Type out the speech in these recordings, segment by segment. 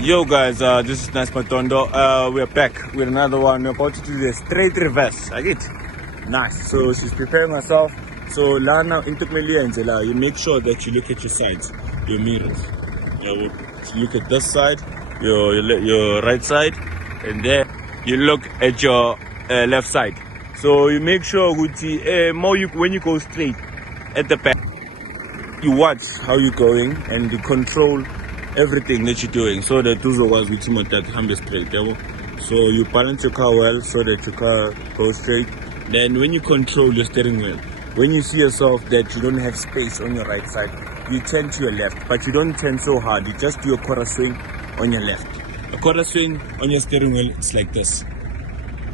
Yo guys, this is Nice Matondo. We're back with another one. We're about to do the straight reverse. I get nice. So she's preparing herself. So Lana you make sure that you look at your sides, your mirrors. You look at this side, your right side, and then you look at your left side. So you make sure when you go straight at the back, you watch how you're going and you control everything that you're doing so that those was with you straight. So you balance your car well so that your car goes straight. Then when you control your steering wheel, when you see yourself that you don't have space on your right side, you turn to your left, but you don't turn so hard. You just do a quarter swing on your left. A quarter swing on your steering wheel, it's like this.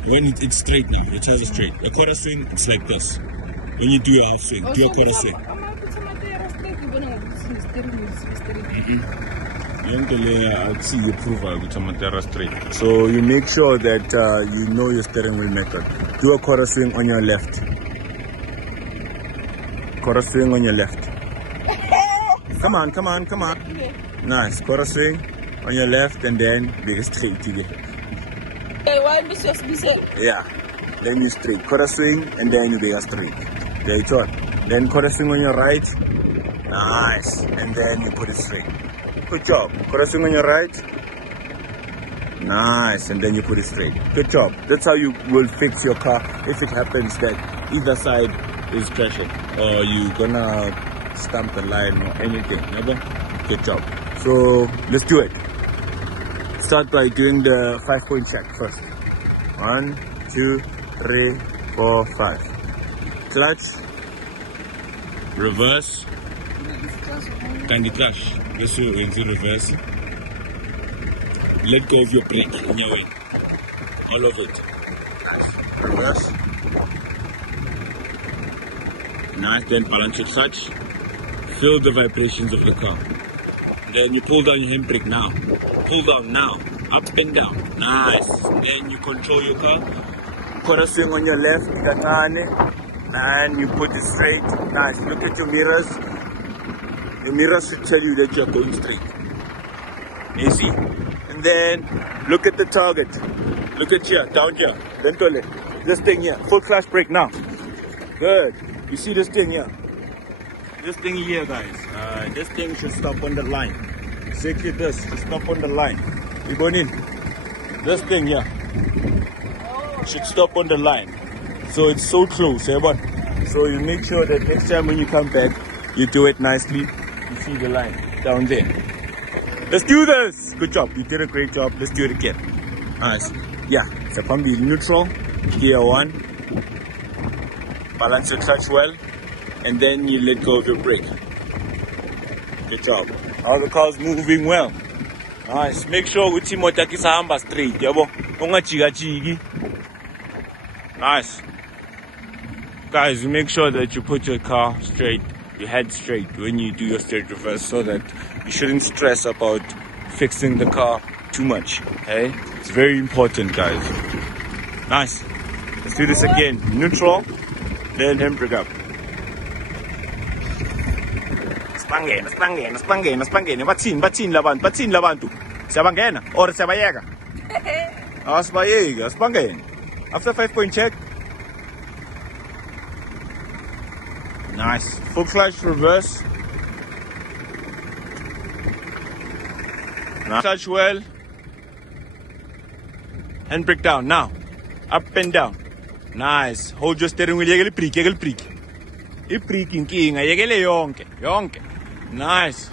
When it's straight now, it has straight. A quarter swing, it's like this. When you do your half swing, do a quarter swing. So you make sure that you know your steering wheel method. Do a quarter swing on your left. Quarter swing on your left. Come on. Nice. Quarter swing on your left and then be straight again. Yeah. Then you straight. Quarter swing and then you be straight. There you go. Then quarter swing on your right. Nice. And then you put it straight. Good job. Quarter swing on your right. Nice. And then you put it straight. Good job. That's how you will fix your car if it happens that either side is crashing or you're gonna stamp the line or anything. Good job. So let's do it. Start by doing the 5-point check first. 1, 2, 3, 4, 5. Clutch. Reverse. Candy clutch. This will into reverse. Let go of your brake in your way. All of it. Nice. Reverse. Nice. Then balance your clutch. Feel the vibrations of the car. Then you pull down your handbrake now. Pull down now. Up and down. Nice. Then you control your car. Quarter swing on your left. And you put it straight. Nice. Look at your mirrors. Your mirrors should tell you that you're going straight. Easy. And then look at the target. Look at here, down here. Then this thing here. Full clutch brake now. Good. You see this thing here? This thing here, guys. This thing should stop on the line. Exactly this. Should stop on the line. You're going in. This thing here should stop on the line. So it's so close, everyone. So you make sure that next time when you come back, you do it nicely. You see the line down there. Let's do this. Good job. You did a great job. Let's do it again. Nice. Yeah. So be neutral. Gear 1. Balance your clutch well. And then you let go of your brake. Good job. Now the car's moving well. Nice. Make sure with motor kisahamba straight. Yabo. Ungachiga. Nice. Guys, make sure that you put your car straight, your head straight when you do your straight reverse so that you shouldn't stress about fixing the car too much. Okay? It's very important, guys. Nice. Let's do this again. Neutral, then handbrake up. Spangena. Bathini labantu. Siyabangena or siyabayeka? Asibayeki, spangena. After 5-point check. Nice. Full clutch reverse. Nice. Clutch well. Handbrake down. Now. Up and down. Nice. Hold your steering wheel. Yegel prick. Iprick inkinga. Yegele yonke. Nice.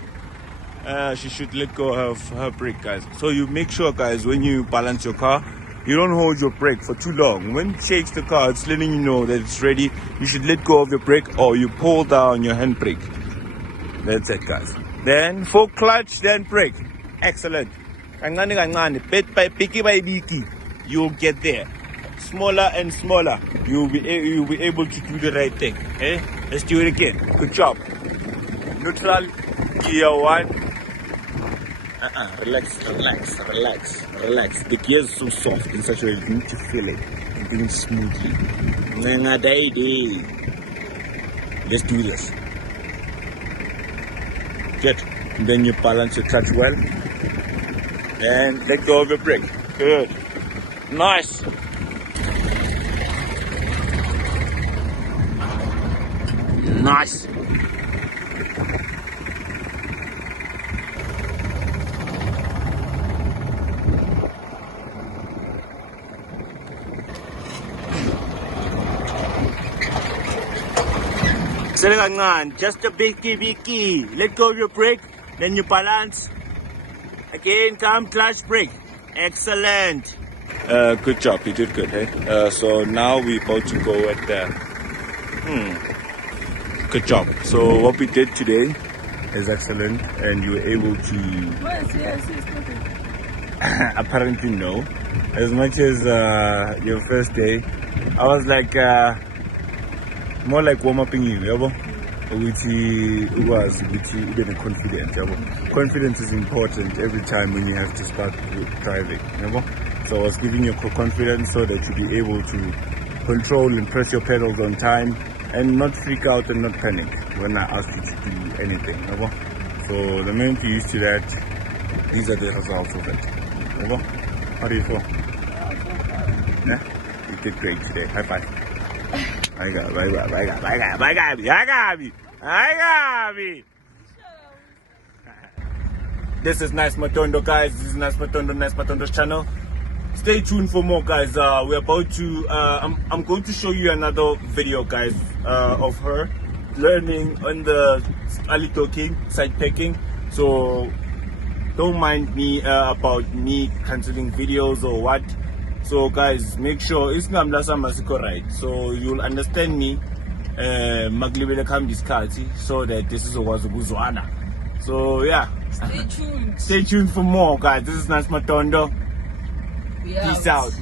She should let go of her brake, guys. So you make sure, guys, when you balance your car, you don't hold your brake for too long. When it shakes the car, it's letting you know that it's ready. You should let go of your brake or you pull down your handbrake. That's it, guys. Then full clutch, then brake. Excellent. Bit by biki, you'll get there. Smaller and smaller, you'll be able to do the right thing. Okay? Let's do it again. Good job. Neutral, gear 1. Relax. The gear is so soft in such a way you need to feel it being smoothly. Let's do this. Good. And then you balance your clutch well. and let go of your brake. Good. Nice. Nice. Just a bicky. Let go of your brake, then you balance. Again, thumb clutch brake. Excellent. Good job, you did good, hey? So now we're about to go at the... Good job. So what we did today is excellent, and you were able to... Apparently no. As much as your first day, I was like... more like warm-upping you, yabo? Which was even confident, yabo? Confidence is important every time when you have to start driving, yabo? So I was giving you confidence so that you'll be able to control and press your pedals on time and not freak out and not panic when I ask you to do anything, yabo? So the moment you're used to that, these are the results of it, yabo? How do you feel? Yeah? You did great today. High five. I got me. This is Nice Matondo, guys. This is Nice Matondo's channel. Stay tuned for more, guys. We're about to I'm going to show you another video, guys, of her learning on the Alito King side packing. So don't mind me about me canceling videos or what. So guys, make sure it's ngamlasa masiko right. So you'll understand me maglibele kambiskati so that this is okuzwana. So yeah. Stay tuned. Stay tuned for more, guys. This is Nice Matondo. Peace out.